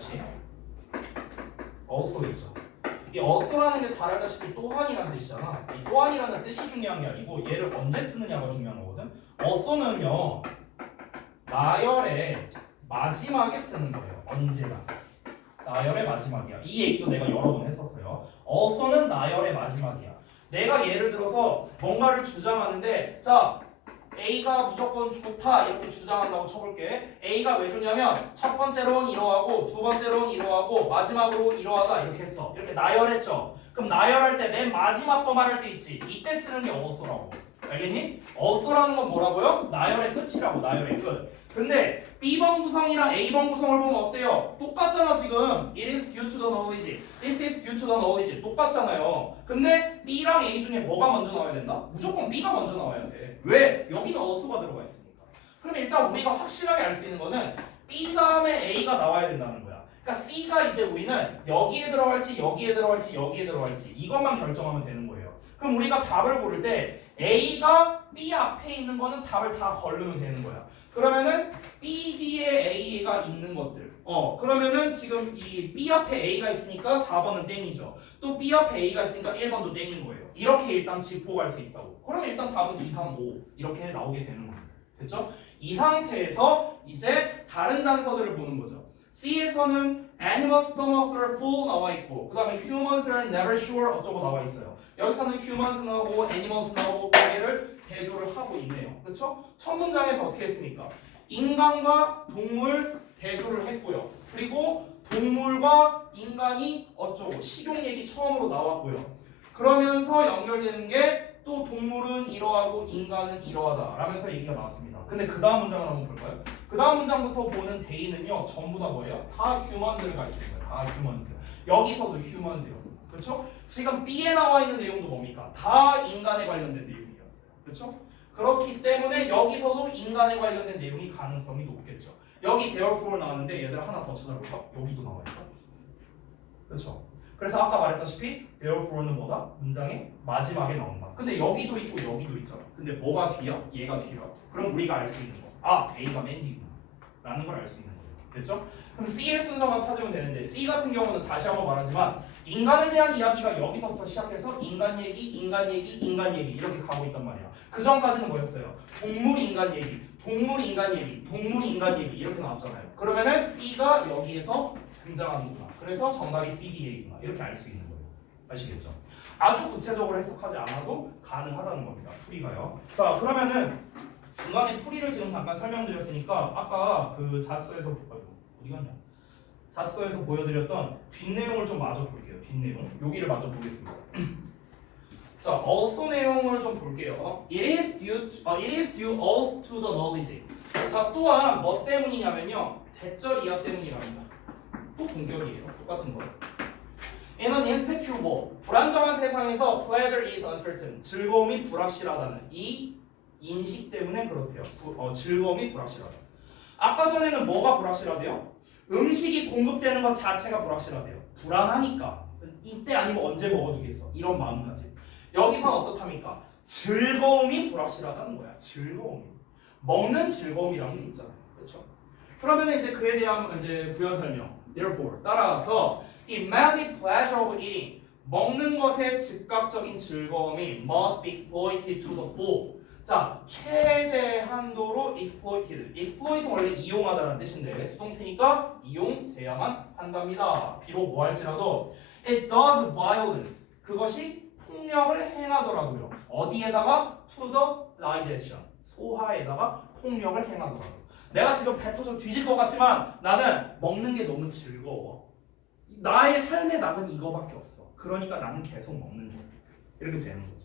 다시 also겠죠. 이 also라는 게 잘 알다시피 또한이라는 뜻이잖아. 이 또한이라는 뜻이 중요한 게 아니고 얘를 언제 쓰느냐가 중요한 거거든. also는요 나열의 마지막에 쓰는 거예요. 언제나 나열의 마지막이야. 이 얘기도 내가 여러 번 했었어요. also는 나열의 마지막이야. 내가 예를 들어서 뭔가를 주장하는데 자 A가 무조건 좋다 이렇게 주장한다고 쳐볼게. A가 왜 좋냐면 첫 번째로는 이러하고 두 번째로는 이러하고 마지막으로 이러하다 이렇게 했어. 이렇게 나열했죠. 그럼 나열할 때 맨 마지막 거 말할 때 있지. 이때 쓰는 게 also라고. 알겠니? also라는 건 뭐라고요? 나열의 끝이라고. 나열의 끝. 근데 B번 구성이랑 A번 구성을 보면 어때요? 똑같잖아 지금. It is due to the knowledge. This is due to the knowledge. 똑같잖아요. 근데 B랑 A 중에 뭐가 먼저 나와야 된다? 무조건 B가 먼저 나와야 돼. 왜? 여기는 also가 들어가 있으니까. 그럼 일단 우리가 확실하게 알 수 있는 거는 B 다음에 A가 나와야 된다는 거야. 그러니까 C가 이제 우리는 여기에 들어갈지 여기에 들어갈지 여기에 들어갈지 이것만 결정하면 되는 거예요. 그럼 우리가 답을 고를 때 A가 B 앞에 있는 거는 답을 다 걸르면 되는 거야. 그러면은 B 뒤에 A가 있는 것들. 그러면은 지금 이 B 앞에 A가 있으니까 4번은 땡이죠. 또 B 앞에 A가 있으니까 1번도 땡인 거예요. 이렇게 일단 짚고 갈 수 있다고. 그러면 일단 답은 2, 3, 5 이렇게 나오게 되는 거예요. 됐죠? 이 상태에서 이제 다른 단서들을 보는 거죠. C에서는 animals, stomachs are full 나와 있고 그 다음에 humans are never sure 어쩌고 나와 있어요. 여기서는 humans 나오고 animals 나오고 거기를 대조를 하고 있네요. 그렇죠? 첫 문장에서 어떻게 했습니까? 인간과 동물 대조를 했고요. 그리고 동물과 인간이 어쩌고 식용 얘기 처음으로 나왔고요. 그러면서 연결되는 게 또 동물은 이러하고 인간은 이러하다 라면서 얘기가 나왔습니다. 근데 그 다음 문장을 한번 볼까요? 그 다음 문장부터 보는 데이는요 전부 다 뭐예요? 다 humans를 가리키는 거예요. 다 humans. 여기서도 humans요. 그렇죠? 지금 B에 나와 있는 내용도 뭡니까? 다 인간에 관련된 내용이었어요. 그렇죠? 그렇기 때문에 여기서도 인간에 관련된 내용이 가능성이 높겠죠. 여기 therefore 나왔는데 얘들 하나 더 찾아볼까? 여기도 나와있다. 그렇죠? 그래서 아까 말했다시피 therefore는 뭐다? 문장의 마지막에 나온다. 근데 여기도 있고 여기도 있잖아. 근데 뭐가 뒤야? 얘가 뒤야. 그럼 우리가 알 수 있는 거. 아, A가 맨 뒤구나 라는 걸 알 수 있는 거예요. 됐죠? 그럼 C의 순서만 찾으면 되는데 C 같은 경우는 다시 한번 말하지만 인간에 대한 이야기가 여기서부터 시작해서 인간 얘기, 인간 얘기, 인간 얘기 이렇게 가고 있단 말이야. 그 전까지는 뭐였어요? 동물 인간 얘기, 동물 인간 얘기, 동물 인간 얘기 이렇게 나왔잖아요. 그러면은 C가 여기에서 등장하는구나. 그래서 정답이 CDA구나. 이렇게 알 수 있는 거예요. 아시겠죠? 아주 구체적으로 해석하지 않아도 가능하다는 겁니다. 풀이가요. 자, 그러면은 중간에 풀이를 지금 잠깐 설명드렸으니까 아까 그 자소에서 어디 갔냐? 자소에서 보여드렸던 뒷내용을 좀 마저 볼게요. 뒷내용. 여기를 마저 보겠습니다. 자, also 내용을 좀 볼게요. It is due also to the knowledge. 자, 또한 뭐 때문이냐면요. 대절 이하 때문이랍니다. 또 공격이에요. 똑같은 거. In an insecure world, 불안정한 세상에서 pleasure is uncertain. 즐거움이 불확실하다는 이 인식 때문에 그렇대요. 즐거움이 불확실하다. 아까 전에는 뭐가 불확실하대요? 음식이 공급되는 것 자체가 불확실하대요. 불안하니까. 이때 아니면 언제 먹어주겠어. 이런 마음가짐. 여기선 어떻답니까? 즐거움이 불확실하다는 거야. 즐거움이. 먹는 즐거움이라는 게 있잖아요. 그렇죠? 그러면 이제 그에 대한 이제 부연 설명. Therefore, 따라서 immediate pleasure of eating, 먹는 것의 즉각적인 즐거움이 must be exploited to the full. 자, 최대 한도로 exploited. exploit은 원래 이용하다라는 뜻인데 수동태니까 이용돼야만 한답니다. 비록 뭐 할지라도 it does violence. 그것이 폭력을 행하더라고요. 어디에다가? to the digestion. 소화에다가 폭력을 행하더라고요. 내가 지금 배 터져 뒤질 것 같지만 나는 먹는 게 너무 즐거워. 나의 삶의 낙은 이거밖에 없어. 그러니까 나는 계속 먹는 거야. 이렇게 되는 거지.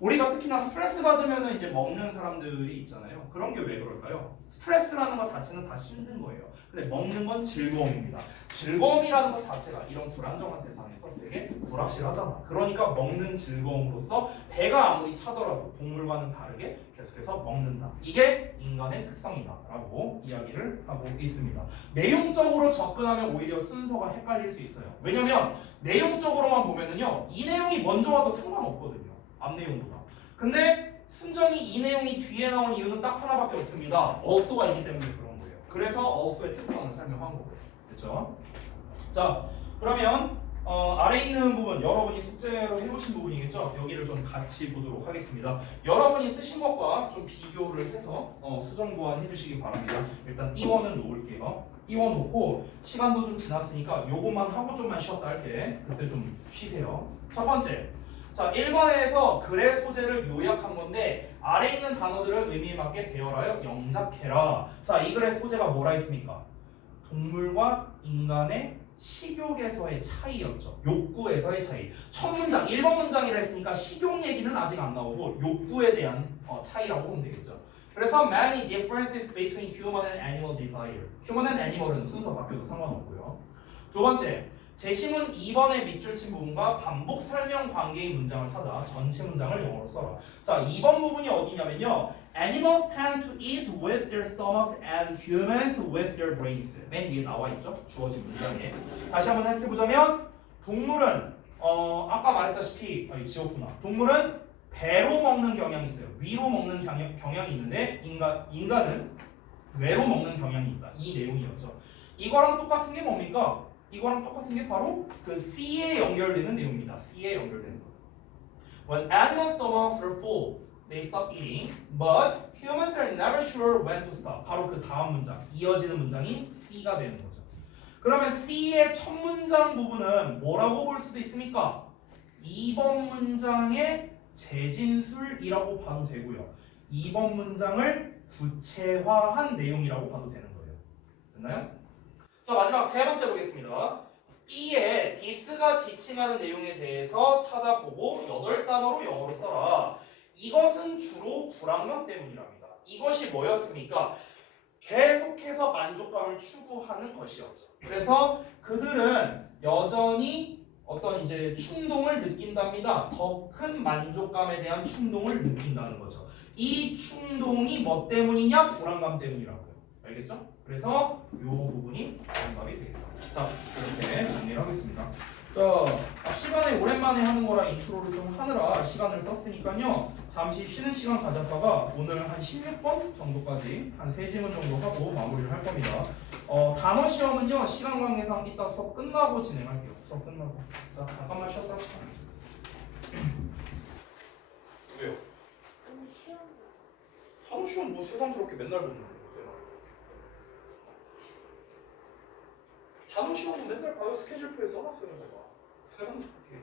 우리가 특히나 스트레스 받으면 이제 먹는 사람들이 있잖아요. 그런 게 왜 그럴까요? 스트레스라는 것 자체는 다 힘든 거예요. 근데 먹는 건 즐거움입니다. 즐거움이라는 것 자체가 이런 불안정한 세상에서 되게 불확실하잖아. 그러니까 먹는 즐거움으로써 배가 아무리 차더라도 동물과는 다르게 계속해서 먹는다. 이게 인간의 특성이다 라고 이야기를 하고 있습니다. 내용적으로 접근하면 오히려 순서가 헷갈릴 수 있어요. 왜냐면 내용적으로만 보면은요 이 내용이 먼저 와도 상관없거든요. 앞 내용보다. 근데 순전히 이 내용이 뒤에 나온 이유는 딱 하나밖에 없습니다. also가 있기 때문에 그런 거예요. 그래서 also의 특성을 설명한 거고요. 됐죠? 자, 그러면 아래 있는 부분 여러분이 숙제로 해보신 부분이겠죠? 여기를 좀 같이 보도록 하겠습니다. 여러분이 쓰신 것과 좀 비교를 해서 수정 보완 해주시기 바랍니다. 일단 T1은 놓을게요. T1 놓고 시간도 좀 지났으니까 요것만 하고 좀만 쉬었다 할게. 그때 좀 쉬세요. 첫 번째, 자 1번에서 글의 소재를 요약한 건데 아래 있는 단어들을 의미에 맞게 배열하여 영작해라. 자, 이 글의 소재가 뭐라 했습니까? 동물과 인간의 식욕에서의 차이였죠. 욕구에서의 차이. 첫 문장, 1번 문장이라 했으니까 식욕 얘기는 아직 안 나오고 욕구에 대한 차이라고 보면 되겠죠. 그래서 many differences between human and animal desire. human and animal은 순서 바뀌어도 상관없고요. 두 번째, 제시문 2번의 밑줄 친 부분과 반복 설명 관계의 문장을 찾아 전체 문장을 영어로 써라. 자, 2번 부분이 어디냐면요. Animals tend to eat with their stomachs and humans with their brains. 맨 위에 나와 있죠. 주어진 문장에. 다시 한번 해석해 보자면 동물은 아까 말했다시피 이거 지웠구나. 동물은 배로 먹는 경향이 있어요. 위로 먹는 경향이 있는데 인간은 뇌로 먹는 경향이 있다. 이 내용이었죠. 이거랑 똑같은 게 뭡니까? 이거랑 똑같은 게 바로 그 C에 연결되는 내용입니다. C에 연결되는 거. When animal stomachs are full, they stop eating, but humans are never sure when to stop. 바로 그 다음 문장, 이어지는 문장이 C가 되는 거죠. 그러면 C의 첫 문장 부분은 뭐라고 볼 수도 있습니까? 2번 문장의 재진술이라고 봐도 되고요. 2번 문장을 구체화한 내용이라고 봐도 되는 거예요. 됐나요? 자, 마지막 세 번째 보겠습니다. B에 this가 지칭하는 내용에 대해서 찾아보고 8단어로 영어로 써라. 이것은 주로 불안감 때문이랍니다. 이것이 뭐였습니까? 계속해서 만족감을 추구하는 것이었죠. 그래서 그들은 여전히 어떤 이제 충동을 느낀답니다. 더 큰 만족감에 대한 충동을 느낀다는 거죠. 이 충동이 뭐 때문이냐? 불안감 때문이라고요. 알겠죠? 그래서 이 부분이 정답이 되겠다. 자, 이렇게 정리를 하겠습니다. 자, 시간에 오랜만에 하는 거라 인트로를 좀 하느라 시간을 썼으니까요. 잠시 쉬는 시간 가졌다가 오늘 한 16번 정도까지 한 3지문 정도 하고 마무리를 할 겁니다. 단어 시험은요. 시간 관계상 이따 수업 끝나고 진행할게요. 수업 끝나고. 자, 잠깐만 쉬었다 합시다. 왜요? 단어 시험 뭐 세상스럽게 맨날 보는데. 단어 시험은 맨날 봐요. 스케줄표에 써놨어요. 제가. 세상스럽게.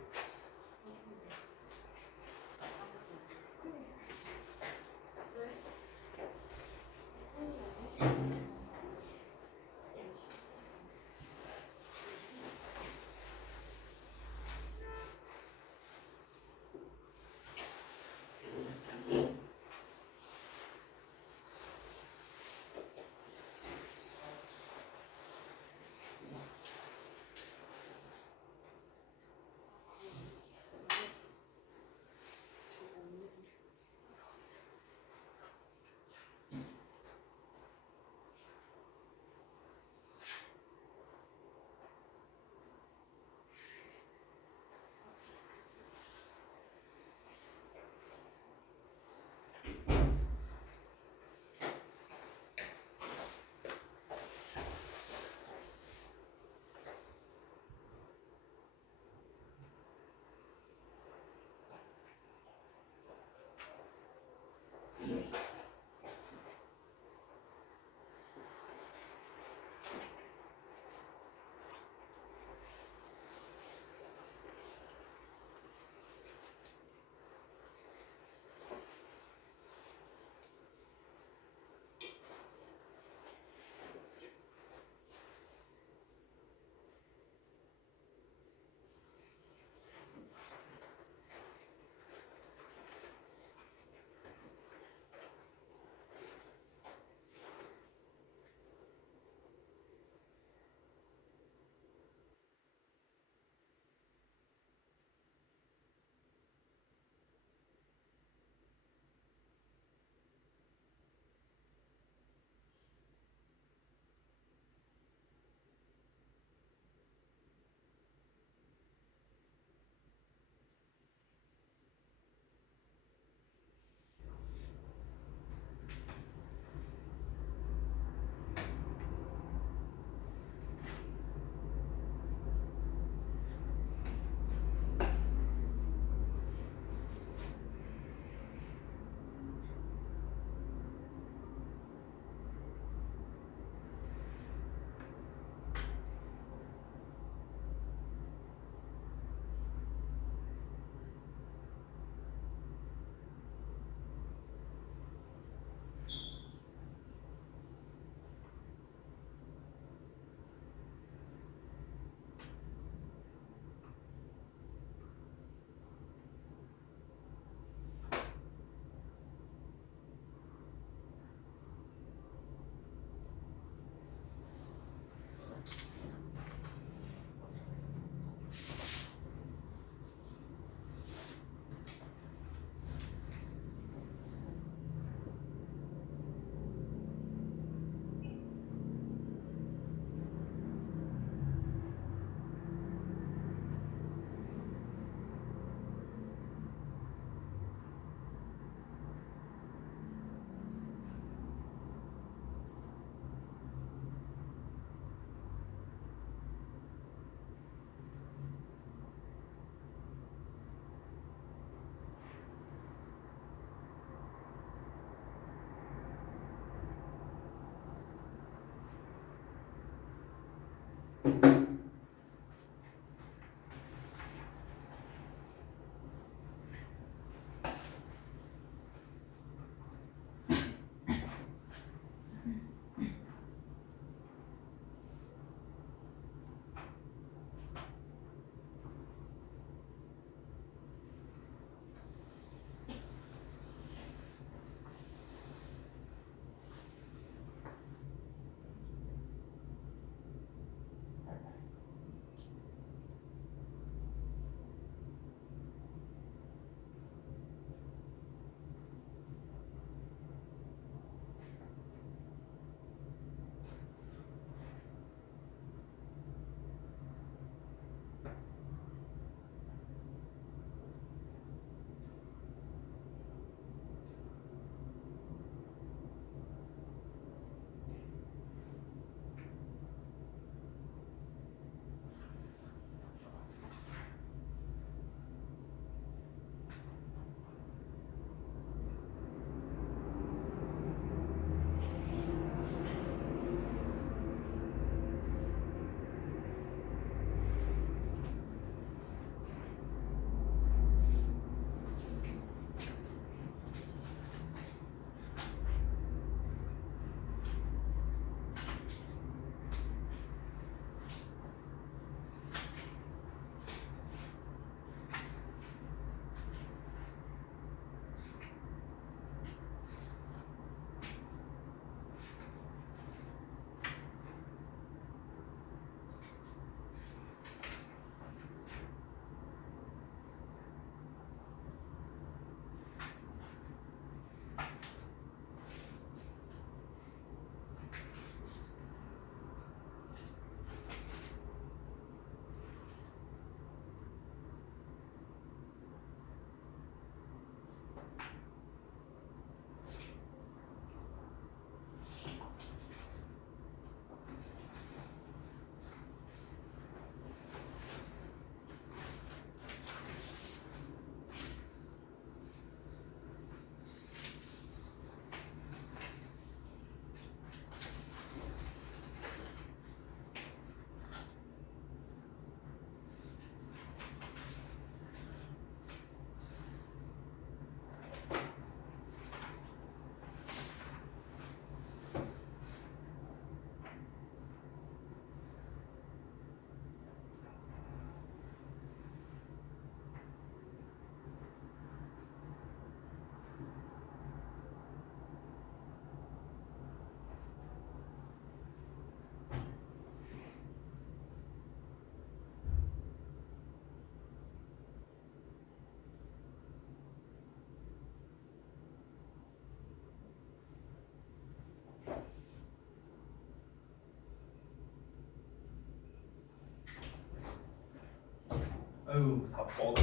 아유 다 뻗어.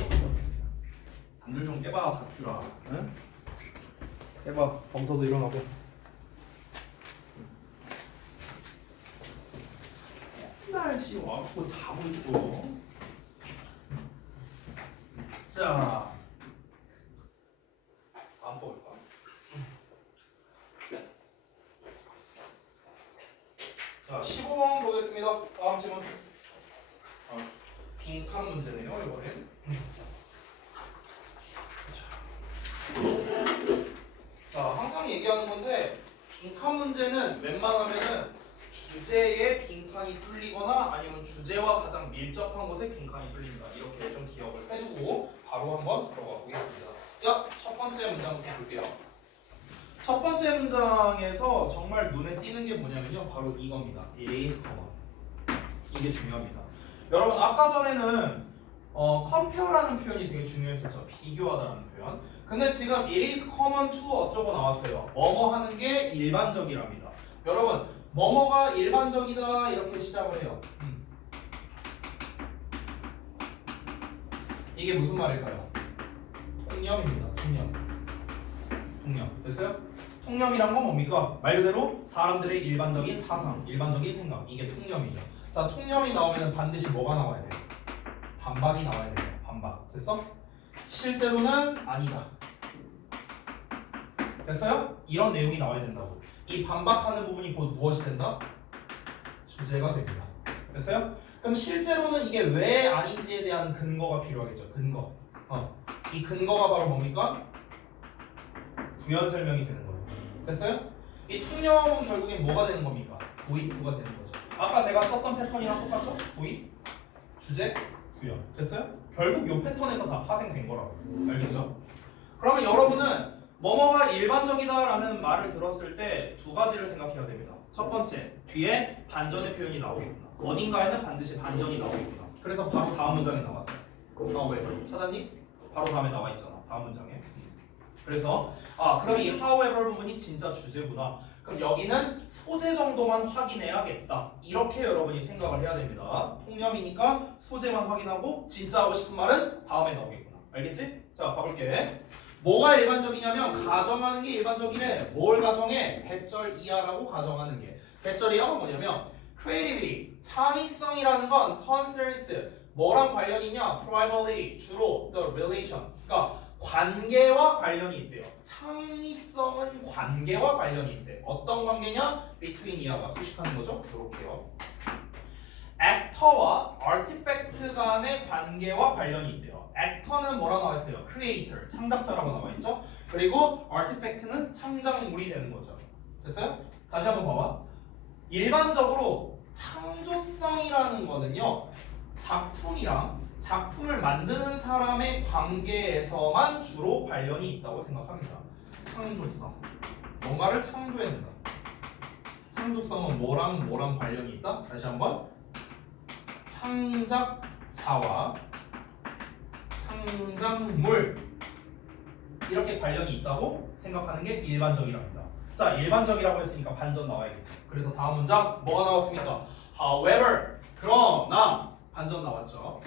단들 좀 깨봐 자스트라. 응? 깨봐. 범서도 일어나고. 날씨 와갖고 자고 있고. 자, 다음 거 볼까? 자, 15번 보겠습니다. 다음 질문. 빈칸 문제네요, 이번엔. 자, 항상 얘기하는 건데 빈칸 문제는 웬만하면은 주제에 빈칸이 뚫리거나 아니면 주제와 가장 밀접한 곳에 빈칸이 뚫린다. 이렇게 좀 기억을 해두고 바로 한번 들어가 보겠습니다. 자, 첫 번째 문장부터 볼게요. 첫 번째 문장에서 정말 눈에 띄는 게 뭐냐면요. 바로 이겁니다. It is common. 이게 중요합니다. 여러분 아까 전에는 compare라는 표현이 되게 중요했었죠. 비교하다라는 표현. 근데 지금 it is common to 어쩌고 나왔어요. 뭐뭐 하는 게 일반적이랍니다. 여러분 뭐뭐가 일반적이다 이렇게 시작을 해요. 이게 무슨 말일까요? 통념입니다. 통념. 됐어요? 통념이란 건 뭡니까? 말 그대로 사람들의 일반적인 사상, 일반적인 생각. 이게 통념이죠. 자, 통념이 나오면 반드시 뭐가 나와야 돼요? 반박이 나와야 돼요. 반박. 됐어? 실제로는 아니다. 됐어요? 이런 내용이 나와야 된다고. 이 반박하는 부분이 곧 무엇이 된다? 주제가 됩니다. 됐어요? 그럼 실제로는 이게 왜 아닌지에 대한 근거가 필요하겠죠. 근거. 이 근거가 바로 뭡니까? 부연 설명이 되는 거예요. 됐어요? 이 통념은 결국엔 뭐가 되는 겁니까? 도입부가 되는 거죠. 아까 제가 썼던 패턴이랑 똑같죠? 도입, 주제, 부연. 됐어요? 결국 이 패턴에서 다 파생된 거라고. 알겠죠? 그러면 여러분은 뭐뭐가 일반적이다라는 말을 들었을 때 두 가지를 생각해야 됩니다. 첫 번째, 뒤에 반전의 표현이 나오겠구나. 어딘가에는 반드시 반전이 나오겠구나. 그래서 바로 다음 문장에 나왔죠. however. 찾았니? 바로 다음에 나와 있잖아. 다음 문장에. 그래서 그럼 이 however 부분이 진짜 주제구나. 그럼 여기는 소재 정도만 확인해야겠다. 이렇게 여러분이 생각을 해야 됩니다. 통념이니까 소재만 확인하고 진짜 하고 싶은 말은 다음에 나오겠구나. 알겠지? 자, 가볼게. 뭐가 일반적이냐면 가정하는 게 일반적이래. 뭘 가정해? 배절 이하라고 가정하는 게. 배절 이하가 뭐냐면 creativity, 창의성이라는 건 concerns, 뭐랑 관련이 있냐? primarily, 주로 the relation. 그러니까 관계와 관련이 있대요. 창의성은 관계와 관련이 있대. 어떤 관계냐? between 이하가 수식하는 거죠. 이렇게요. actor와 artifact 간의 관계와 관련이 있대요. actor는 뭐라 나와 있어요? creator, 창작자라고 나와 있죠. 그리고 artifact는 창작물이 되는 거죠. 됐어요? 다시 한번 봐봐. 일반적으로 창조성이라는 거는요, 작품이랑 작품을 만드는 사람의 관계에서만 주로 관련이 있다고 생각합니다. 창조성, 뭔가를 창조해낸다. 창조성은 뭐랑 관련이 있다? 다시 한번, 창작자와 창작물, 이렇게 관련이 있다고 생각하는 게 일반적이랍니다. 자, 일반적이라고 했으니까 반전 나와야겠죠. 그래서 다음 문장 뭐가 나왔습니까? However, 그러나 반전 나왔죠.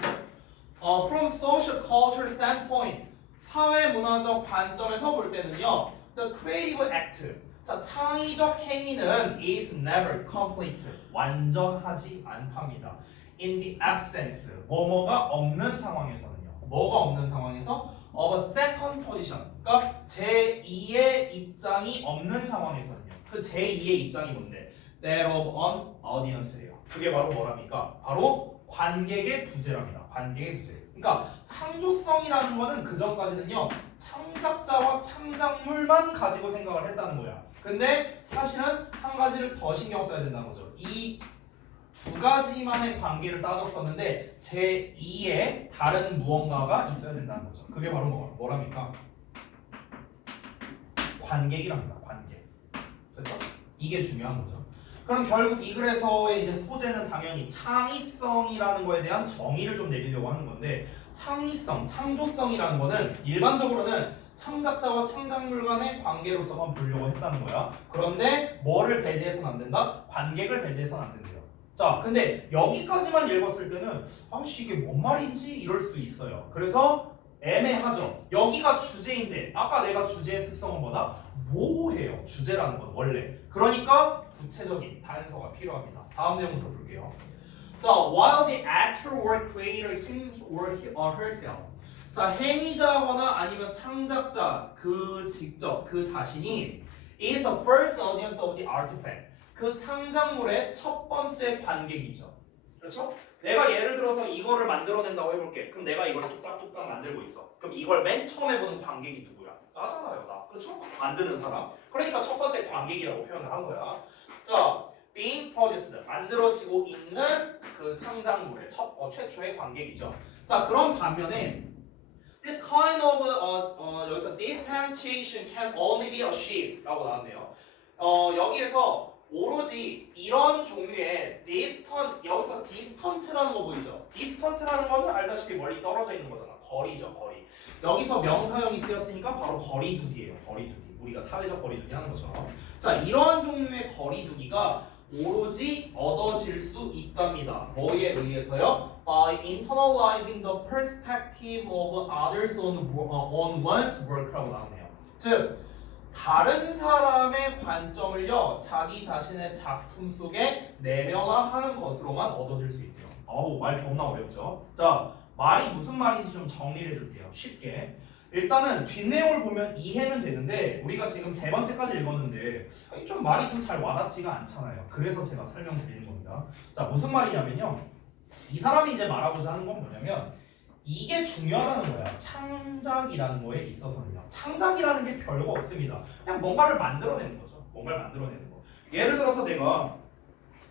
From social culture standpoint, 사회 문화적 관점에서 볼 때는요, the creative act, 자, 창의적 행위는 is never complete, 완전하지 않답니다. In the absence, 뭐뭐가 없는 상황에서는요. 뭐가 없는 상황에서? Of a second position, 그러니까 제2의 입장이 없는 상황에서는요. 그 제2의 입장이 뭔데? That of an audience래요. 그게 바로 뭐랍니까? 바로 관객의 부재랍니다. 관객의 부재. 그러니까 창조성이라는 거는 그 전까지는요, 창작자와 창작물만 가지고 생각을 했다는 거야. 근데 사실은 한 가지를 더 신경 써야 된다는 거죠. 이 두 가지만의 관계를 따졌었는데 제2의 다른 무언가가 있어야 된다는 거죠. 그게 바로 뭐랍니까? 관객이랍니다. 관객. 그래서 이게 중요한 거죠. 그럼 결국 이 글에서의 이제 소재는 당연히 창의성이라는 거에 대한 정의를 좀 내리려고 하는 건데, 창의성, 창조성이라는 거는 일반적으로는 창작자와 창작물 간의 관계로서만 보려고 했다는 거야. 그런데 뭐를 배제해서는 안 된다? 관객을 배제해서는 안 된대요. 자, 근데 여기까지만 읽었을 때는 아씨 이게 뭔 말인지 이럴 수 있어요. 그래서 애매하죠. 여기가 주제인데 아까 내가 주제의 특성은 뭐다? 모호해요. 주제라는 건 원래. 그러니까 구체적인 단서가 필요합니다. 다음 내용부터 볼게요. 자, while the actor or creator him or herself, 자, 행위자거나 아니면 창작자 그 직접 그 자신이 is the first audience of the artifact, 그 창작물의 첫 번째 관객이죠. 그렇죠? 내가 예를 들어서 이거를 만들어낸다고 해볼게. 그럼 내가 이걸 뚝딱뚝딱 만들고 있어. 그럼 이걸 맨 처음에 보는 관객이 누구야? 나잖아요, 나. 그렇죠? 만드는 사람. 그러니까 첫 번째 관객이라고 표현을 한 거야. 자, being produced, 만들어지고 있는 그 창작물의 최초의 관객이죠. 자, 그런 반면에 this kind of 여기서 distanciation can only be achieved 라고 나왔네요. 여기에서 오로지 이런 종류의 distant, 여기서 distant라는 거 보이죠? distant라는 거는 알다시피 멀리 떨어져 있는 거잖아. 거리죠, 거리. 여기서 명사형이 쓰였으니까 바로 거리두기예요. 거리두기. 우리가 사회적 거리두기 하는 것처럼. 자, 이러한 종류의 거리두기가 오로지 얻어질 수 있답니다. 뭐에 의해서요? By internalizing the perspective of others on one's work라고 나오네요. 즉, 다른 사람의 관점을요, 자기 자신의 작품 속에 내면화하는 것으로만 얻어질 수 있대요. 어우, 말 겁나 어렵죠? 자, 말이 무슨 말인지 좀 정리를 해줄게요. 쉽게. 일단은 뒷내용을 보면 이해는 되는데 우리가 지금 세 번째까지 읽었는데 좀 말이 좀 잘 와닿지가 않잖아요. 그래서 제가 설명드리는 겁니다. 자, 무슨 말이냐면요. 이 사람이 이제 말하고자 하는 건 뭐냐면 이게 중요하다는 거야. 창작이라는 거에 있어서는요. 창작이라는 게 별거 없습니다. 그냥 뭔가를 만들어내는 거죠. 뭔가를 만들어내는 거. 예를 들어서 내가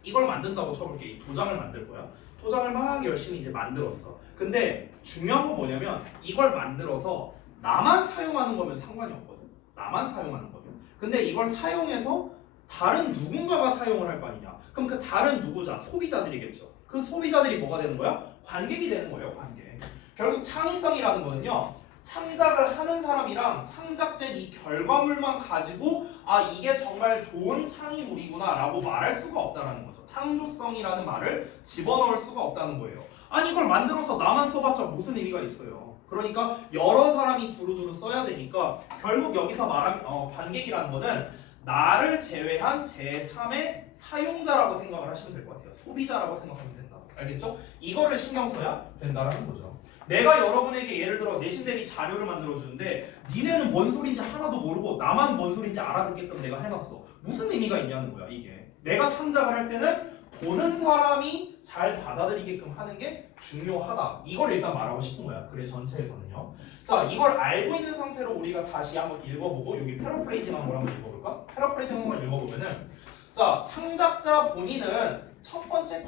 이걸 만든다고 쳐볼게. 이 도장을 만들 거야. 도장을 막 열심히 이제 만들었어. 근데 중요한 건 뭐냐면 이걸 만들어서 나만 사용하는 거면 상관이 없거든. 나만 사용하는 거면. 근데 이걸 사용해서 다른 누군가가 사용을 할 거 아니냐. 그럼 그 다른 누구자, 소비자들이겠죠. 그 소비자들이 뭐가 되는 거야? 관객이 되는 거예요. 관객. 결국 창의성이라는 거는요. 창작을 하는 사람이랑 창작된 이 결과물만 가지고 아 이게 정말 좋은 창의물이구나 라고 말할 수가 없다는 거죠. 창조성이라는 말을 집어넣을 수가 없다는 거예요. 아니 이걸 만들어서 나만 써봤자 무슨 의미가 있어요. 그러니까 여러 사람이 두루두루 써야 되니까 결국 여기서 말한 관객이라는 거는 나를 제외한 제3의 사용자라고 생각을 하시면 될 것 같아요. 소비자라고 생각하면 된다. 알겠죠? 이거를 신경 써야 된다는 거죠. 내가 여러분에게 예를 들어 내신 대비 자료를 만들어주는데 니네는 뭔 소린지 하나도 모르고 나만 뭔 소린지 알아듣게끔 내가 해놨어. 무슨 의미가 있냐는 거야 이게. 내가 창작을 할 때는 보는 사람이 잘 받아들이게끔 하는 게 중요하다. 이걸 일단 말하고 싶은 거야. 글의 전체에서는요. 자, 이걸 알고 있는 상태로 우리가 다시 한번 읽어보고 여기 패러프레이징한 걸 한번 읽어볼까? 패러프레이징 한번 읽어보면은 자, 창작자 본인은 첫 번째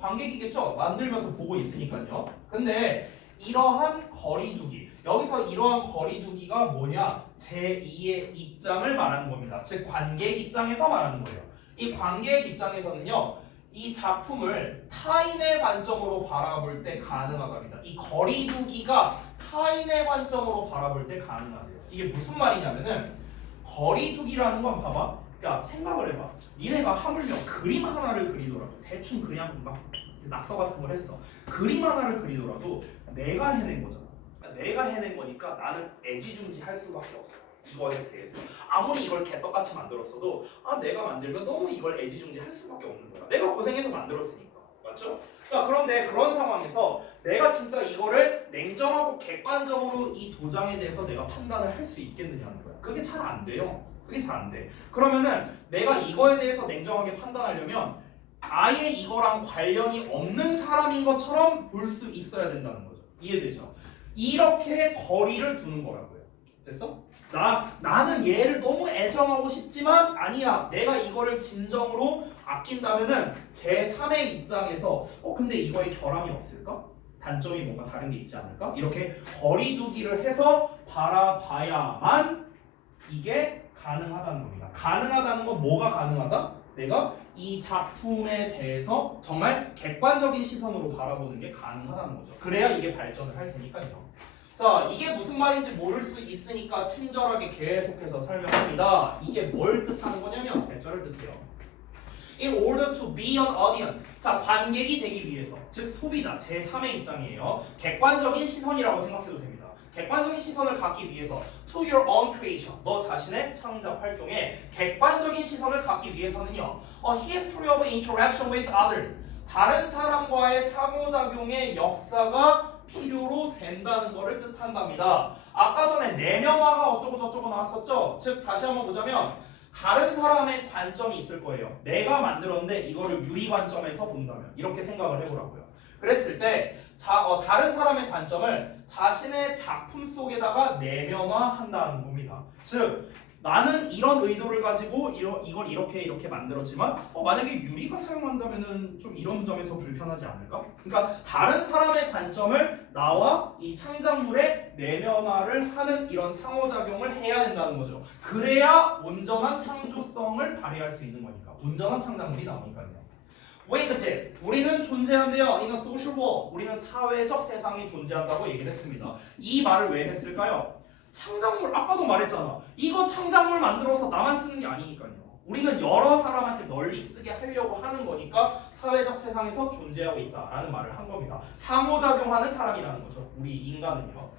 관객이겠죠? 만들면서 보고 있으니까요. 근데 이러한 거리두기, 여기서 이러한 거리두기가 뭐냐? 제2의 입장을 말하는 겁니다. 즉 관객 입장에서 말하는 거예요. 이 관객 입장에서는요. 이 작품을 타인의 관점으로 바라볼 때 가능하답니다. 이 거리두기가 타인의 관점으로 바라볼 때 가능하대요. 이게 무슨 말이냐면은 거리두기라는 건 봐봐. 야 생각을 해봐. 니네가 하물며 그림 하나를 그리더라도 대충 그냥 막 낙서 같은 걸 했어. 그림 하나를 그리더라도 내가 해낸 거잖아. 내가 해낸 거니까 나는 애지중지 할 수밖에 없어. 이거에 대해서 아무리 이걸 개떡같이 만들었어도 아 내가 만들면 너무 이걸 애지중지 할 수밖에 없는 거야. 내가 고생해서 만들었으니까. 맞죠? 자 그런데 그런 상황에서 내가 진짜 이거를 냉정하고 객관적으로 이 도장에 대해서 내가 판단을 할 수 있겠느냐는 거야. 그게 잘 안 돼요. 그게 잘 안 돼. 그러면은 내가 이거에 대해서 냉정하게 판단하려면 아예 이거랑 관련이 없는 사람인 것처럼 볼 수 있어야 된다는 거죠. 이해되죠? 이렇게 거리를 두는 거라고요. 됐어? 나는 얘를 너무 애정하고 싶지만 아니야. 내가 이거를 진정으로 아낀다면은 제3의 입장에서 근데 이거에 결함이 없을까? 단점이 뭔가 다른 게 있지 않을까? 이렇게 거리두기를 해서 바라봐야만 이게 가능하다는 겁니다. 가능하다는 건 뭐가 가능하다? 내가 이 작품에 대해서 정말 객관적인 시선으로 바라보는 게 가능하다는 거죠. 그래야 이게 발전을 할 테니까요. 자, 이게 무슨 말인지 모를 수 있으니까 친절하게 계속해서 설명합니다. 이게 뭘 뜻하는 거냐면 대절을 뜻해요. In order to be an audience. 자, 관객이 되기 위해서, 즉 소비자, 제3의 입장이에요. 객관적인 시선이라고 생각해도 됩니다. 객관적인 시선을 갖기 위해서 to your own creation, 너 자신의 창작 활동에 객관적인 시선을 갖기 위해서는요. A history of interaction with others. 다른 사람과의 상호작용의 역사가 필요로 된다는 것을 뜻한답니다. 아까 전에 내면화가 어쩌고 저쩌고 나왔었죠? 즉 다시 한번 보자면 다른 사람의 관점이 있을 거예요. 내가 만들었는데 이거를 유리 관점에서 본다면 이렇게 생각을 해보라고요. 그랬을 때 다른 사람의 관점을 자신의 작품 속에다가 내면화한다는 겁니다. 즉 나는 이런 의도를 가지고 이걸 이렇게 만들었지만 만약에 유리가 사용한다면은 좀 이런 점에서 불편하지 않을까? 그러니까 다른 사람의 관점을 나와 이 창작물에 내면화를 하는 이런 상호작용을 해야 된다는 거죠. 그래야 온전한 창조성을 발휘할 수 있는 거니까. 온전한 창작물이 나오니까요. We exist. 우리는 존재한대요. In a social world. 우리는 사회적 세상이 존재한다고 얘기를 했습니다. 이 말을 왜 했을까요? 창작물 아까도 말했잖아. 이거 창작물 만들어서 나만 쓰는 게 아니니까요. 우리는 여러 사람한테 널리 쓰게 하려고 하는 거니까 사회적 세상에서 존재하고 있다라는 말을 한 겁니다. 상호작용하는 사람이라는 거죠. 우리 인간은요.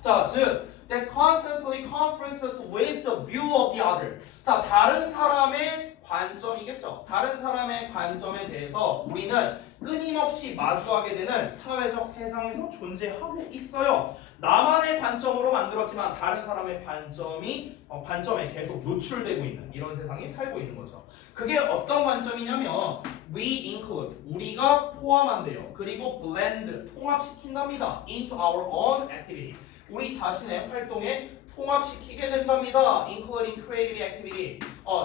자, 즉 that constantly confronts with the view of the other. 자, 다른 사람의 관점이겠죠. 다른 사람의 관점에 대해서 우리는 끊임없이 마주하게 되는 사회적 세상에서 존재하고 있어요. 나만의 관점으로 만들었지만 다른 사람의 관점에 계속 노출되고 있는 이런 세상에 살고 있는 거죠. 그게 어떤 관점이냐면 we include 우리가 포함한대요. 그리고 blend 통합시킨답니다. into our own activity 우리 자신의 활동에 통합시키게 된답니다. including creative activity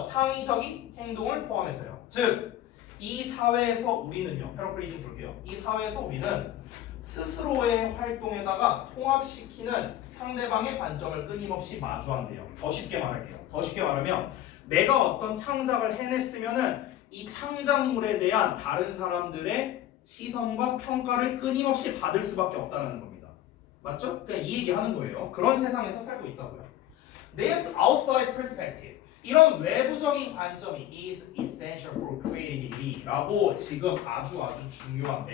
창의적인 행동을 포함해서요. 즉 이 사회에서 우리는요. 패러프레이징 볼게요. 이 사회에서 우리는 스스로의 활동에다가 통합시키는 상대방의 관점을 끊임없이 마주한대요. 더 쉽게 말할게요. 더 쉽게 말하면 내가 어떤 창작을 해냈으면은 이 창작물에 대한 다른 사람들의 시선과 평가를 끊임없이 받을 수밖에 없다는 겁니다. 맞죠? 그냥 이 얘기 하는 거예요. 그런 세상에서 살고 있다고요. This outside perspective 이런 외부적인 관점이 is essential for creativity 라고 지금 아주 중요한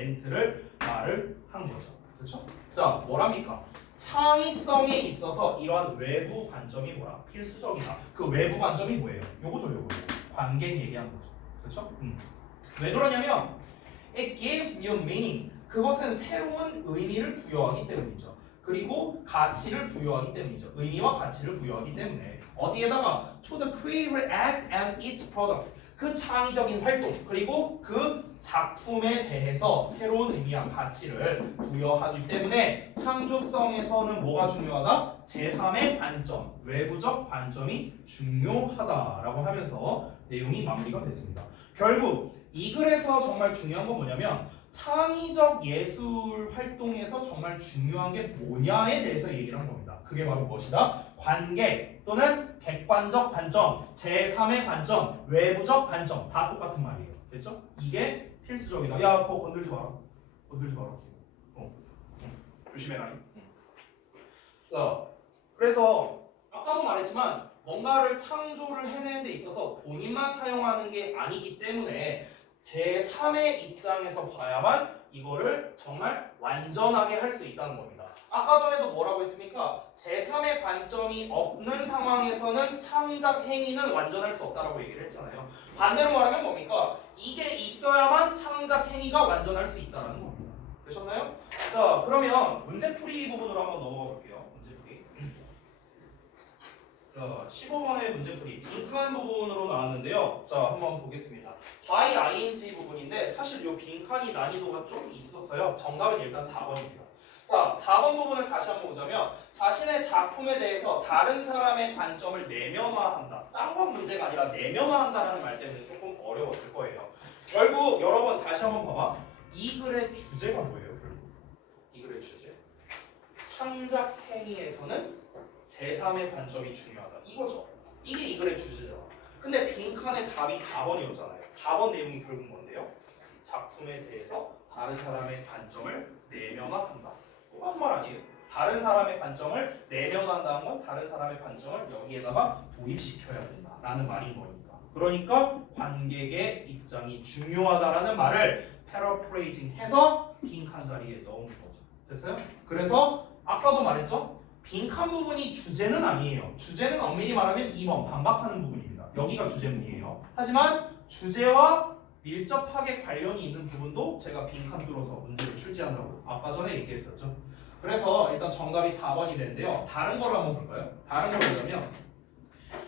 말을 한 거죠. 그렇죠? 자, 뭐랍니까? 창의성에 있어서 이러한 외부 관점이 뭐라? 필수적이다. 그 외부 관점이 뭐예요? 요거죠, 요거. 관계 얘기한 거죠. 그렇죠? 왜 그러냐면 it gives new meaning. 그것은 새로운 의미를 부여하기 때문이죠. 그리고 가치를 부여하기 때문이죠. 의미와 가치를 부여하기 때문에 어디에다가 to the creative act and its product 그 창의적인 활동 그리고 그 작품에 대해서 새로운 의미와 가치를 부여하기 때문에 창조성에서는 뭐가 중요하다? 제3의 관점, 외부적 관점이 중요하다라고 하면서 내용이 마무리가 됐습니다. 결국 이 글에서 정말 중요한 건 뭐냐면 창의적 예술 활동에서 정말 중요한 게 뭐냐에 대해서 얘기를 한 겁니다. 그게 바로 무엇이다? 관계 또는 객관적 관점, 제3의 관점, 외부적 관점 다 똑같은 말이에요. 됐죠? 이게 필수적이다. 야, 그거 건들지 마라. 건들지 마라. 조심해라. 자, 그래서 아까도 말했지만 뭔가를 창조를 해내는 데 있어서 본인만 사용하는 게 아니기 때문에 제3의 입장에서 봐야만 이거를 정말 완전하게 할 수 있다는 겁니다. 아까 전에도 뭐라고 했습니까? 제3의 관점이 없는 상황에서는 창작 행위는 완전할 수 없다라고 얘기를 했잖아요. 반대로 말하면 뭡니까? 이게 있어야만 창작 행위가 완전할 수 있다는 겁니다. 되셨나요? 자, 그러면 문제풀이 부분으로 한번 넘어가 볼게요. 문제풀이. 자, 15번의 문제풀이 빈칸 부분으로 나왔는데요. 자, 한번 보겠습니다. by ing 부분인데 사실 이 빈칸이 난이도가 좀 있었어요. 정답은 일단 4번입니다. 자, 4번 부분을 다시 한번 보자면 자신의 작품에 대해서 다른 사람의 관점을 내면화한다. 딴 건 문제가 아니라 내면화한다라는 말 때문에 조금 어려웠을 거예요. 결국 여러분 다시 한번 봐봐. 이 글의 주제가 뭐예요? 결국 이 글의 주제. 창작 행위에서는 제3의 관점이 중요하다. 이거죠. 이게 이 글의 주제잖아. 근데 빈칸의 답이 4번이었잖아요. 4번 내용이 결국 뭔데요? 작품에 대해서 다른 사람의 관점을 내면화한다. 똑같은 말 아니에요? 다른 사람의 관점을 내면화한다는 건 다른 사람의 관점을 여기에다가 도입시켜야 된다라는 말인 거니까. 그러니까 관객의 입장이 중요하다라는 말을 패러프레이징해서 빈칸 자리에 넣은 거죠. 됐어요? 그래서 아까도 말했죠? 빈칸 부분이 주제는 아니에요. 주제는 엄밀히 말하면 2번 반박하는 부분입니다. 여기가 주제문이에요. 하지만 주제와 밀접하게 관련이 있는 부분도 제가 빈칸 뚫어서 문제를 출제한다고 아까 전에 얘기했었죠. 그래서 일단 정답이 4번이 되는데요. 다른 거를 한번 볼까요? 다른 거를 보자면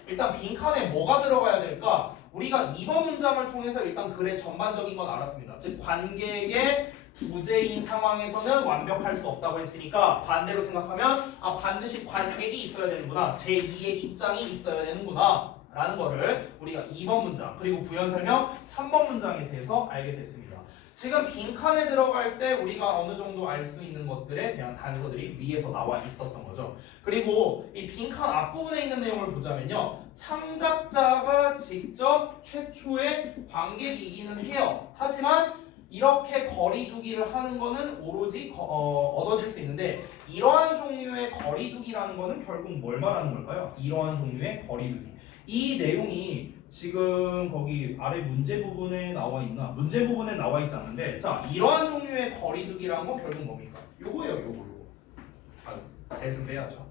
일단 빈칸에 뭐가 들어가야 될까? 우리가 2번 문장을 통해서 일단 글의 전반적인 건 알았습니다. 즉 관객의 부재인 상황에서는 완벽할 수 없다고 했으니까 반대로 생각하면 반드시 관객이 있어야 되는구나. 제2의 입장이 있어야 되는구나 라는 거를 우리가 2번 문장 그리고 부연 설명 3번 문장에 대해서 알게 됐습니다. 지금 빈칸에 들어갈 때 우리가 어느 정도 알 수 있는 것들에 대한 단서들이 위에서 나와 있었던 거죠. 그리고 이 빈칸 앞부분에 있는 내용을 보자면요. 창작자가 직접 최초의 관객이기는 해요. 하지만 이렇게 거리두기를 하는 거는 오로지 얻어질 수 있는데 이러한 종류의 거리두기라는 거는 결국 뭘 말하는 걸까요? 이러한 종류의 거리두기. 이 내용이 지금 거기 아래 문제 부분에 나와 있나? 문제 부분에 나와 있지 않는데 자 이러한 종류의 거리두기라는 건 결국 뭡니까? 요거예요, 요거. 대은 빼야죠.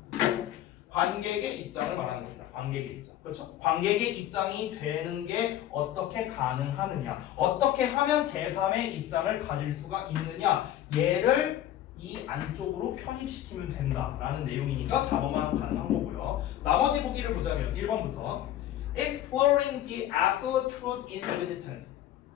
관객의 입장을 말하는 겁니다. 관객의 입장. 그렇죠? 관객의 입장이 되는 게 어떻게 가능하느냐, 어떻게 하면 제3의 입장을 가질 수가 있느냐, 얘를 이 안쪽으로 편입시키면 된다라는 내용이니까 4번만 가능한 거고요. 나머지 보기를 보자면 1번부터 Exploring the absolute truth in existence.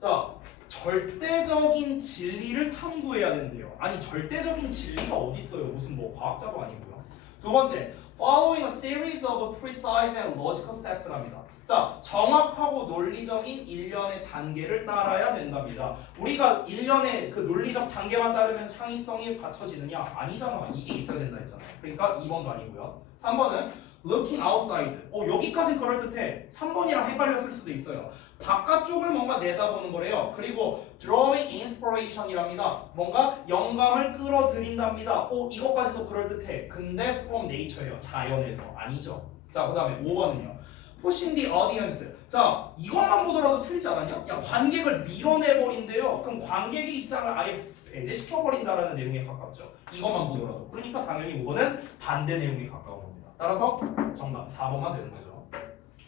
자, 절대적인 진리를 탐구해야 된대요. 아니, 절대적인 진리가 어디 있어요? 무슨 뭐 과학자도 아니고요. 두 번째, following a series of precise and logical steps랍니다. 자, 정확하고 논리적인 일련의 단계를 따라야 된답니다. 우리가 일련의 그 논리적 단계만 따르면 창의성이 갖춰지느냐? 아니잖아. 이게 있어야 된다 했잖아요. 그러니까 2번도 아니고요. 3번은 looking outside. 여기까지 그럴듯해. 3번이랑 헷갈렸을 수도 있어요. 바깥쪽을 뭔가 내다보는 거래요. 그리고 drawing inspiration이랍니다. 뭔가 영감을 끌어들인답니다. 이것까지도 그럴듯해. 근데 from nature예요. 자연에서. 아니죠. 자, 그 다음에 5번은요. pushing the audience. 자, 이것만 보더라도 틀리지 않았냐? 야, 관객을 밀어내버린대요. 그럼 관객의 입장을 아예 배제시켜버린다라는 내용에 가깝죠. 이것만 보더라도. 그러니까 당연히 5번은 반대 내용에 가까운 겁니다. 따라서 정답 4번만 되는 거죠.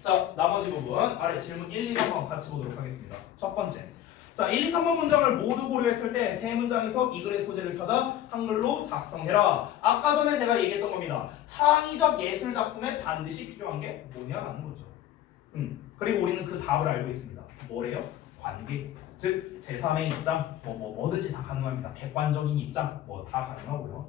자, 나머지 부분 아래 질문 1, 2, 3번 같이 보도록 하겠습니다. 첫 번째. 자, 1, 2, 3번 문장을 모두 고려했을 때 세 문장에서 이 글의 소재를 찾아 한글로 작성해라. 아까 전에 제가 얘기했던 겁니다. 창의적 예술 작품에 반드시 필요한 게 뭐냐라는 거죠. 그리고 우리는 그 답을 알고 있습니다. 뭐래요? 관계. 즉 제3의 입장, 뭐든지 다 가능합니다. 객관적인 입장, 다 가능하고요.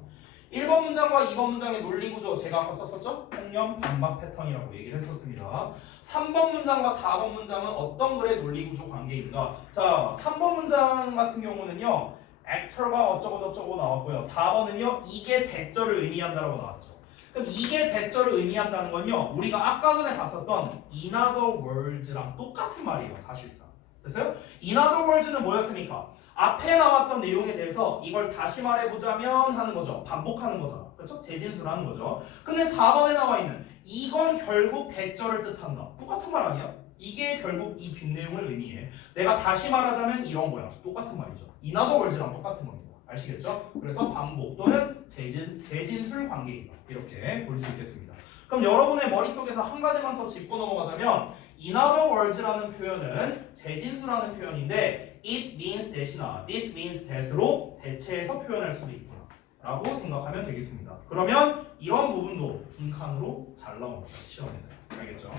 1번 문장과 2번 문장의 논리 구조 제가 아까 썼었죠? 통념 반박 패턴이라고 얘기를 했었습니다. 3번 문장과 4번 문장은 어떤 글의 논리 구조 관계인가? 자, 3번 문장 같은 경우는요. actor가 어쩌고 저쩌고 나왔고요. 4번은요. 이게 대절을 의미한다라고 나왔죠. 그럼 이게 대절을 의미한다는 건요. 우리가 아까 전에 봤었던 in other words랑 똑같은 말이에요. 사실상. 됐어요? in other words는 뭐였습니까? 앞에 나왔던 내용에 대해서 이걸 다시 말해보자면 하는 거죠. 반복하는 거죠. 그렇죠? 재진술하는 거죠. 근데 4번에 나와 있는 이건 결국 대절을 뜻한다. 똑같은 말 아니야? 이게 결국 이 뒷내용을 의미해. 내가 다시 말하자면 이런 거야. 똑같은 말이죠. in other words랑 똑같은 겁니다. 아시겠죠? 그래서 반복 또는 재진술 관계이다. 이렇게 볼 수 있겠습니다. 그럼 여러분의 머릿속에서 한 가지만 더 짚고 넘어가자면 in other words라는 표현은 재진수라는 표현인데 it means that이나 this means that으로 대체해서 표현할 수도 있구나 라고 생각하면 되겠습니다. 그러면 이런 부분도 빈칸으로 잘 나옵니다. 시험에서. 알겠죠?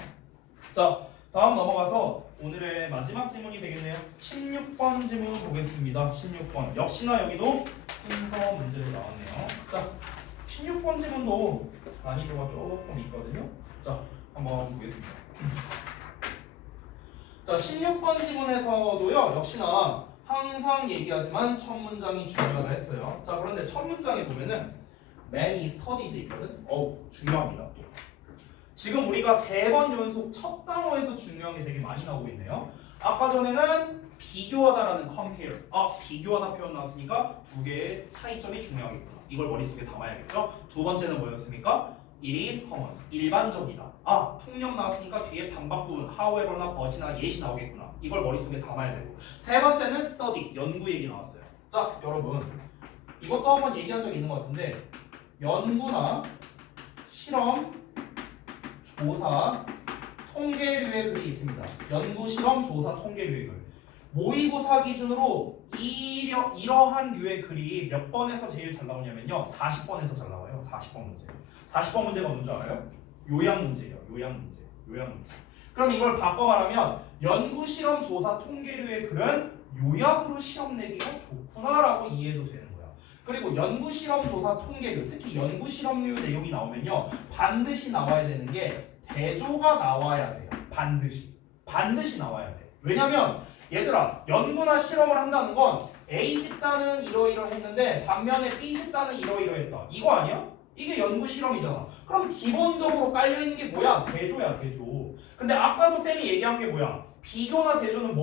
자, 다음 넘어가서 오늘의 마지막 지문이 되겠네요. 16번 지문 보겠습니다. 16번. 역시나 여기도 순서 문제로 나왔네요. 자, 16번 지문도 난이도가 조금 있거든요. 자, 한번 보겠습니다. 자, 16번 지문에서도요. 역시나 항상 얘기하지만 첫 문장이 중요하다 했어요. 자, 그런데 첫 문장에 보면은 many studies 있거든. 중요합니다. 또. 지금 우리가 3번 연속 첫 단어에서 중요한 게 되게 많이 나오고 있네요. 아까 전에는 비교하다라는 compare. 비교하다 표현 나왔으니까 두 개의 차이점이 중요하겠구나. 이걸 머릿속에 담아야겠죠. 두 번째는 뭐였습니까? It is common. 일반적이다. 통념 나왔으니까 뒤에 반박 부분 however나 but이나 yet이 나오겠구나. 이걸 머릿속에 담아야 되고. 세 번째는 study. 연구 얘기 나왔어요. 자, 여러분. 이것도 한번 얘기한 적 있는 것 같은데 연구나 실험, 조사, 통계류의 글이 있습니다. 연구, 실험, 조사, 통계류의 글. 모의고사 기준으로 이러한 류의 글이 몇 번에서 제일 잘 나오냐면요. 40번에서 잘 나와요. 40번 문제. 40번 문제가 뭔지 알아요? 요약 문제예요. 요약 문제. 그럼 이걸 바꿔 말하면 연구, 실험, 조사, 통계류의 글은 요약으로 시험 내기가 좋구나라고 이해도 되는 거야. 그리고 연구, 실험, 조사, 통계류, 특히 연구, 실험류 내용이 나오면요. 반드시 나와야 되는 게 대조가 나와야 돼요. 반드시 나와야 돼. 왜냐면 얘들아, 연구나 실험을 한다는 건 A 집단은 이러이러했는데 반면에 B 집단은 이러이러했다. 이거 아니야? 이게 연구 실험이잖아. 그럼 기본적으로 깔려있는 게 뭐야? 대조야, 대조. 근데 아까도 쌤이 얘기한 게 뭐야? 비교나 대조는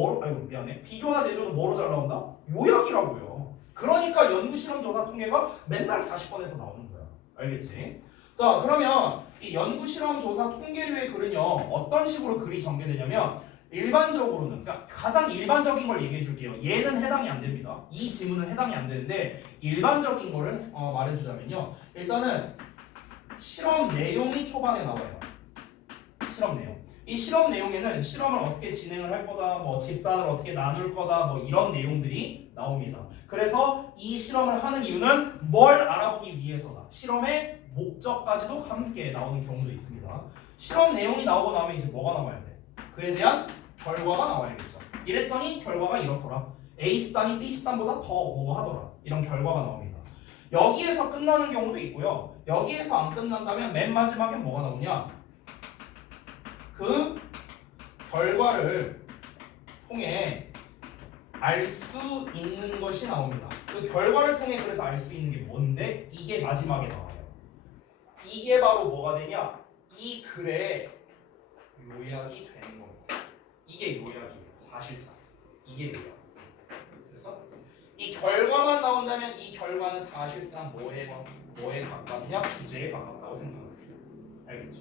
비교나 대조는 뭐로 잘 나온다? 요약이라고요. 그러니까 연구, 실험, 조사, 통계가 맨날 40번에서 나오는 거야. 알겠지? 자, 그러면 이 연구, 실험, 조사, 통계류의 글은요. 어떤 식으로 글이 전개되냐면 일반적으로는, 그러니까 가장 일반적인 걸 얘기해 줄게요. 얘는 해당이 안 됩니다. 이 지문은 해당이 안 되는데 일반적인 거를 말해주자면요. 일단은 실험 내용이 초반에 나와요. 실험 내용. 이 실험 내용에는 실험을 어떻게 진행을 할 거다, 뭐 집단을 어떻게 나눌 거다, 뭐 이런 내용들이 나옵니다. 그래서 이 실험을 하는 이유는 뭘 알아보기 위해서다. 실험의 목적까지도 함께 나오는 경우도 있습니다. 실험 내용이 나오고 나면 이제 뭐가 나와야 돼? 그에 대한 결과가 나와야겠죠. 이랬더니 결과가 이렇더라. A 집단이 B 집단보다 더 뭐뭐 하더라. 이런 결과가 나옵니다. 여기에서 끝나는 경우도 있고요. 여기에서 안 끝난다면 맨 마지막에 뭐가 나오냐? 그 결과를 통해 알 수 있는 것이 나옵니다. 그 결과를 통해 그래서 알 수 있는 게 뭔데? 이게 마지막에 나와요. 이게 바로 뭐가 되냐? 이 글의 요약이 되는 겁니다. 이게 요약이에요. 사실상. 이게 요약. 됐어? 이 결과만 나온다면 이 결과는 사실상 뭐에 가깝냐? 주제에 가깝다고 생각합니다. 알겠죠?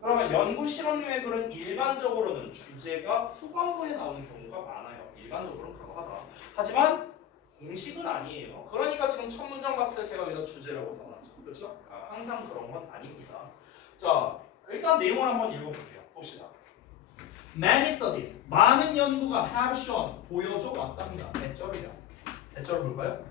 그러면 연구 실험류의 글은 일반적으로는 주제가 후반부에 나오는 경우가 많아요. 일반적으로는 그러하다. 하지만 공식은 아니에요. 그러니까 지금 첫 문장 봤을 때 제가 여기다 주제라고 써놨죠. 그렇죠? 항상 그런 건 아닙니다. 자, 일단 내용을 한번 읽어볼게요. 봅시다. Many studies, 많은 연구가 have shown, 보여줘 왔답니다. 대절이야. 대절 볼까요?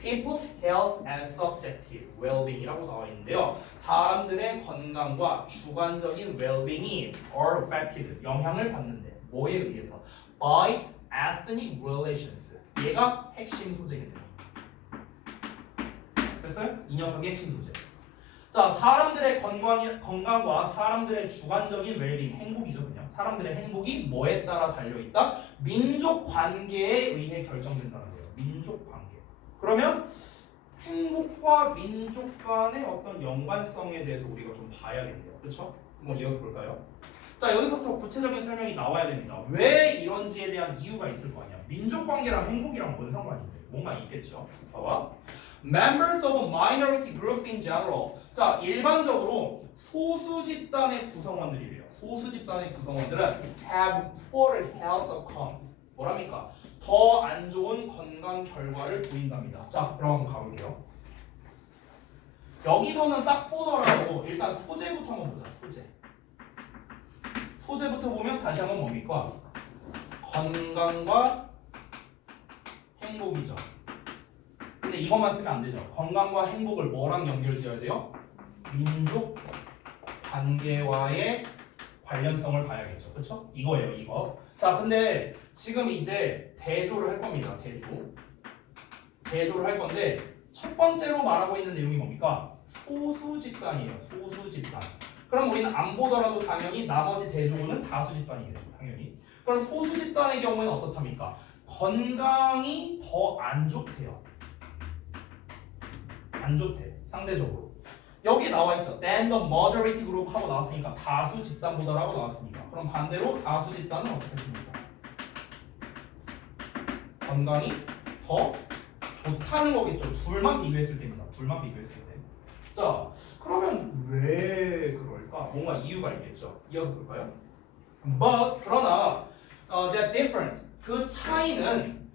People's health and subjective well-being이라고 나와 있는데요. 사람들의 건강과 주관적인 well-being이 are affected, 영향을 받는데 뭐에 의해서? By ethnic relations. 얘가 핵심 소재입니다. 됐어요? 이 녀석의 핵심 소재. 자, 사람들의 건강과 사람들의 주관적인 웰빙, 행복이죠 그냥. 사람들의 행복이 뭐에 따라 달려있다? 민족 관계에 의해 결정된다는 거예요. 민족 관계. 그러면 행복과 민족 간의 어떤 연관성에 대해서 우리가 좀 봐야겠네요. 그렇죠? 한번 이어서 볼까요? 자, 여기서부터 구체적인 설명이 나와야 됩니다. 왜 이런지에 대한 이유가 있을 거 아니야. 민족 관계랑 행복이랑 뭔 상관인데? 뭔가 있겠죠. 봐봐. Members of minority groups in general. 자, 일반적으로 소수 집단의 구성원들이래요. 소수 집단의 구성원들은 have poor health outcomes. 뭐랍니까? 더 안 좋은 건강 결과를 보인답니다. 자, 그럼 한번 가볼게요. 여기서는 딱 보더라도 일단 소재부터 한번 보자. 소재부터 보면 다시 한번 뭡니까? 건강과 행복이죠. 근데 이것만 쓰면 안 되죠. 건강과 행복을 뭐랑 연결지어야 돼요? 민족 관계와의 관련성을 봐야겠죠. 그렇죠? 이거예요, 이거. 자, 근데 지금 이제 대조를 할 겁니다. 대조를 할 건데 첫 번째로 말하고 있는 내용이 뭡니까? 소수 집단이에요. 소수 집단. 그럼 우리는 안 보더라도 당연히 나머지 대조는 다수 집단이겠죠. 당연히. 그럼 소수 집단의 경우에는 어떻답니까? 건강이 더 안 좋대요. 안 좋대. 상대적으로. 여기 나와 있죠. Than the majority group 하고 나왔으니까 다수 집단보다라고 나왔으니까. 그럼 반대로 다수 집단은 어떻겠습니까? 건강이 더 좋다는 거겠죠. 둘만 비교했을 때입니다. 둘만 비교했을 때. 자, 그러면 왜 그럴까? 뭔가 이유가 있겠죠. 이어서 볼까요? But 그러나 that difference 그 차이는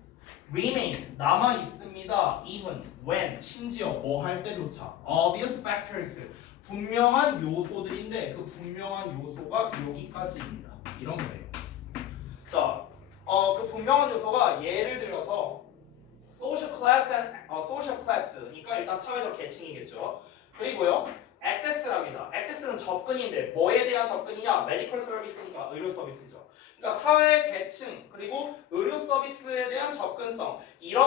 remains 남아 있습니다. Even when 심지어 뭐 할 때조차 obvious factors 분명한 요소들인데 그 분명한 요소가 여기까지입니다. 이런 거예요. 자, 그 분명한 요소가 예를 들어서 social class니까 일단 사회적 계층이겠죠. 그리고요, access랍니다. access는 접근인데 뭐에 대한 접근이냐? medical service니까 의료 서비스죠. 그러니까 사회 계층 그리고 의료 서비스에 대한 접근성 이런